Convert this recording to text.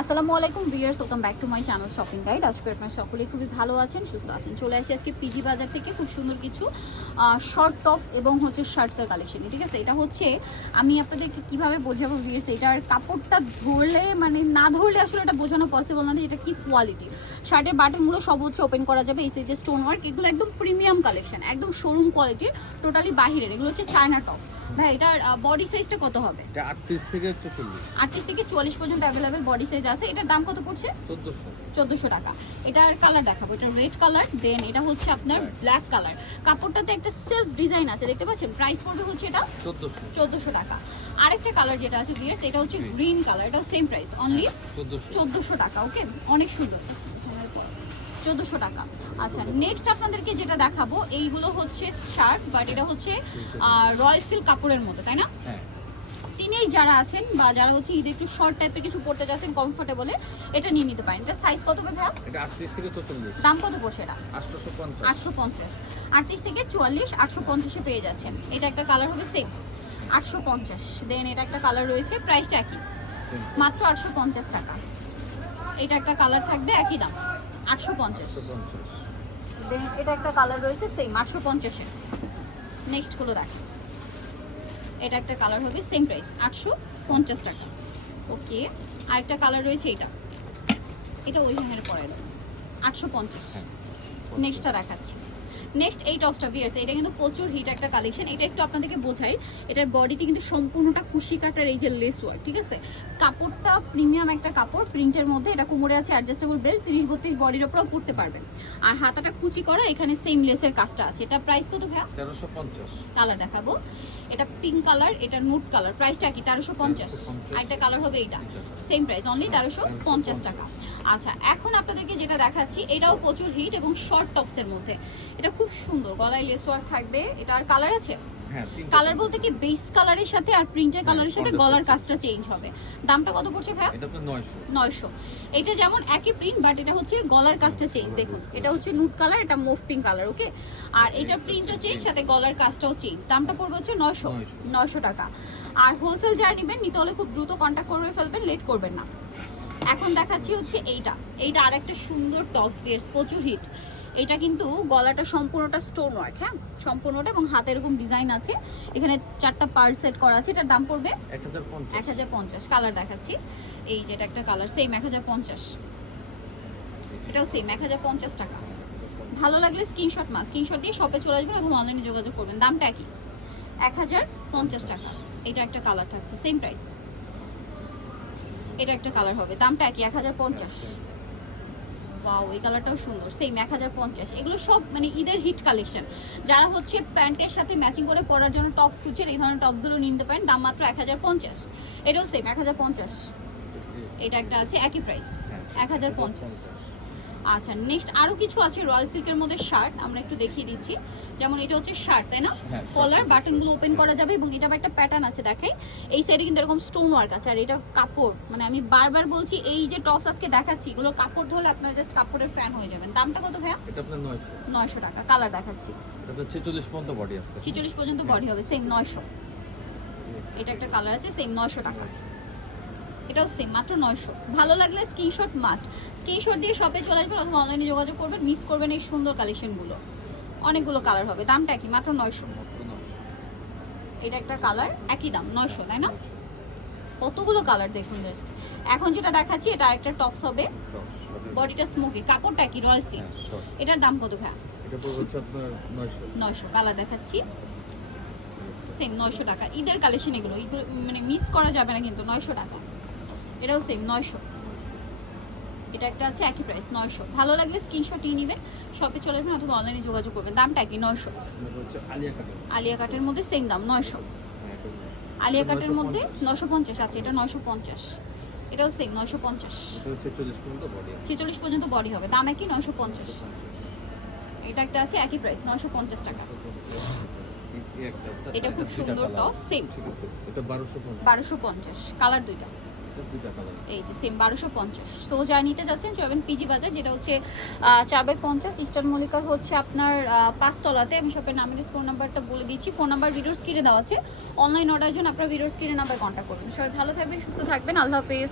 আসসালামু আলাইকুম viewers, welcome back to my channel shopping guide. আজকে আপনারা সকলেই খুবই ভালো আছেন, সুস্থ আছেন। চলে আসি আজকে পিজি বাজার থেকে খুব সুন্দর কিছু শর্ট টপস এবং হচ্ছে শার্টসের কালেকশন। ঠিক আছে, এটা হচ্ছে আমি আপনাদেরকে কীভাবে বোঝাবো ভিউয়ার্স, এটার কাপড়টা ধরলে মানে না ধরলে আসলে এটা বোঝানো পসিবল না যে এটা কী কোয়ালিটি। শার্টের বাটনগুলো সব হচ্ছে ওপেন করা যাবে, এই সাইজে স্টোন ওয়ার্ক, এগুলো একদম প্রিমিয়াম কালেকশন, একদম শোরুম কোয়ালিটির, টোটালি বাহিরের। এগুলো হচ্ছে চায়না টপস। ভাই এটার বডি সাইজটা কত হবে? এটা 38 থেকে 44 38 থেকে 44 পর্যন্ত অ্যাভেলেবেল বডি সাইজ আছে। এটার দাম কত পড়ছে? 1400 টাকা। এটার কালার দেখাবো, এটা রেড কালার, দেন এটা হচ্ছে আপনার ব্ল্যাক কালার। কাপড়টাতে একটা সেলফ ডিজাইন আছে, দেখতে পাচ্ছেন। প্রাইস পড়বে হচ্ছে এটা 1400 টাকা। আরেকটা কালার যেটা আছে ভিউয়ার্স, এটা হচ্ছে গ্রিন কালার, এটা সেম প্রাইস, অনলি 1400 টাকা। ওকে, অনেক সুন্দর, 1400 টাকা। আচ্ছা, নেক্সট আপনাদেরকে যেটা দেখাবো, এইগুলো হচ্ছে শার্ট, বাট এটা হচ্ছে রয়্যাল সিল্ক কাপড়ের মধ্যে, তাই না? টিনেজ যারা আছেন বা যারা হচ্ছে ঈদে একটু শর্ট টাইপের কিছু পড়তে যাচ্ছেন কমফোর্টেবলে, এটা নিয়ে নিতে পারেন। এটা সাইজ কত হবে ভাই? এটা 38 থেকে 44। দাম কত পড়ছে এটা? 850। 38 থেকে 44, 850 এ পেয়ে যাচ্ছেন। এটা একটা কালার হবে সেম 850। দেন এটা একটা কালার রয়েছে, প্রাইসটা একই, মাত্র 850 টাকা। এটা একটা কালার থাকবে একই দাম 850। দেন এটা একটা কালার রয়েছে সেম 850 এ। নেক্সট গুলো দেখ, এটা একটা কালার হবে সেম প্রাইস 850 টাকা। ওকে, আরেকটা কালার রয়েছে, এটা ওই হ্যাঙ্গারে পরে দাও 850। নেক্সটটা দেখাচ্ছি। নেক্সট এই টপসটা ভিউয়ার্স, এটা কিন্তু প্রচুর হিট একটা কালেকশন। এটা একটু আপনাদেরকে বোঝাই, এটার বডিতে কিন্তু সম্পূর্ণটা কুশি কাটার এই যে লেস ওয়ার্ক, ঠিক আছে। কাপড়টা প্রিমিয়াম একটা কাপড়, প্রিন্টের মধ্যে। এটা কোমরে আছে অ্যাডজাস্টেবল বেল্ট, 30-32 বডির উপরেও পরতে পারবেন। আর হাতাটা কুচি করা, এখানে সেম লেসের কাজটা আছে। এটা প্রাইস কত ভাইয়া? 1350। কালার দেখাবো, এটা পিঙ্ক কালার, এটা নুট কালার, প্রাইসটা কি? 1350। আরেকটা কালার হবে এইটা, সেম প্রাইস, অনলি 1350 টাকা। আচ্ছা, এখন আপনাদেরকে যেটা দেখাচ্ছি, এটাও প্রচুর হিট এবং শর্ট টপসের মধ্যে। এটা খুব সুন্দর, গলায় লেস ওয়ার্ক থাকবে। এটার কালার আছে? হ্যাঁ, কালার বলতে কি বেস কালারের সাথে আর প্রিন্টের কালারের সাথে গলার কাজটা চেঞ্জ হবে। দামটা কত পড়ছে ভাই? এটা তো 900। 900। এটা যেমন একই প্রিন্ট, বাট এটা হচ্ছে গলার কাজটা চেঞ্জ। দেখুন, এটা হচ্ছে নুট কালার, এটা মুভ পিঙ্ক কালার। ওকে, আর এটার প্রিন্টও চেঞ্জ, সাথে গলার কাজটাও চেঞ্জ। দামটা পড়বে হচ্ছে 900 টাকা। আর হোলসেল যারা নেবেন, নিতে হলে খুব দ্রুত কন্ট্যাক্ট করে ফেলবেন, লেট করবেন না। এখন দেখাচ্ছি হচ্ছে এইটা আরেকটা সুন্দর টপস পিয়ার্স, প্রচুর হিট। এটা কিন্তু গলাটা সম্পূর্ণটা স্টোন ওয়ার্ক, হ্যাঁ সম্পূর্ণটা, এবং হাতে এরকম ডিজাইন আছে। এখানে 4টা পার্ল সেট করা আছে। এটার দাম পড়বে 1050। কালার দেখাচ্ছি, এই যে এটা একটা কালার সেম 1050। এটাও সেম 1050 টাকা। ভালো লাগলে স্ক্রিনশট দিয়ে শপে চলে আসবেন অথবা অনলাইনে যোগাযোগ করবেন। দামটা কি? 1050 টাকা। এটা একটা কালার থাকছে সেম প্রাইস। এটা একটা কালার হবে, দামটা কি? 1050। ওয়াও, এই কালারটাও সুন্দর, সেম 1050। এগুলো সব মানে ঈদের হিট কালেকশন। যারা হচ্ছে প্যান্টের সাথে ম্যাচিং করে পরার জন্য টপস খুঁজছেন, এই ধরনের টপসগুলো নিতে পারেন। দাম মাত্র 1050। এটাও সেম 1050। এটা একটা আছে একই প্রাইস 1050। আচ্ছা, নেক্সট আরও কিছু আছে রয়্যাল সিল্কের মধ্যে শার্ট, আমরা একটু দেখিয়ে দিচ্ছি। যেমন এটা হচ্ছে শার্ট, তাই না? কলার বাটনগুলো ওপেন করা যাবে, এবং এটা একটা প্যাটার্ন আছে দেখাই। এই সাইডে কিন্তু এরকম স্টোন ওয়ার্ক আছে। আর এটা কাপড়, মানে আমি বারবার বলছি, এই যে টপস আজকে দেখাচ্ছি, এগুলো কাপড় ধরলে আপনারা জাস্ট কাপড়ের ফ্যান হয়ে যাবেন। দামটা কত ভাইয়া? এটা আপনার 900 টাকা। কালার দেখাচ্ছি, এটা 46 পর্যন্ত বডি আছে। 46 পর্যন্ত বডি হবে, সেম 900। এটা একটা কালার আছে সেম 900 টাকা। এটাও সেম মাত্র 900। ভালো লাগলে স্ক্রিনশট দিয়ে শপে চলে আসবেন অথবা অনলাইনে যোগাযোগ করবেন। মিস করবেন এই সুন্দর কালেকশনগুলো, অনেকগুলো কালার হবে। দামটা কি? মাত্র 900। এটা একটা কালার, একই দাম 900, তাই না? কতগুলো কালার দেখুন জাস্ট। এখন যেটা দেখাচ্ছি, এটা একটা টপস হবে, বডিটা স্মোকি, কাপড়টা কি? Royal silk. এটার দাম কত ভাই? এটা পড়বে আপনার 900। কালার দেখাচ্ছি, সেম 900 টাকা। ঈদের কালেকশন এগুলো মানে মিস করা যাবে না কিন্তু। 900 টাকা। এটাও সেম 900। এটা একটা আছে একই প্রাইস 900। ভালো লাগলে স্ক্রিনশট নিয়ে নেবেন, শপে চলে যাবেন অথবা অনলাইনে যোগাযোগ করবেন। দামটা কি? 900। আলিয়া কাটের মধ্যে সেম দাম 900। আলিয়া কাটের মধ্যে 950 আছে, এটা 950। এটাও সেম 950। 46 পর্যন্ত বডি হবে, দাম একই 950। এটা একটা আছে একই প্রাইস 950 টাকা। এটা খুব সুন্দর টপ, সেম এটা 1250। কালার দুইটা, এই যে সেম 1250। সো যা নিতে যাচ্ছেন যাবেন পিজি বাজার, যেটা হচ্ছে 4/50 ইস্টার্ন মল্লিকার হচ্ছে আপনার 5 তলাতে। আমি শপের নামের ফোন নাম্বারটা বলে দিচ্ছি, ফোন নাম্বার ভিডিওর স্ক্রিনে দেওয়া আছে। অনলাইন অর্ডারের জন্য আপনারা ভিডিওর স্ক্রিনে নাম্বার কন্ট্যাক্ট করবেন। সবাই ভালো থাকবেন, সুস্থ থাকবেন, আল্লাহ হাফেজ।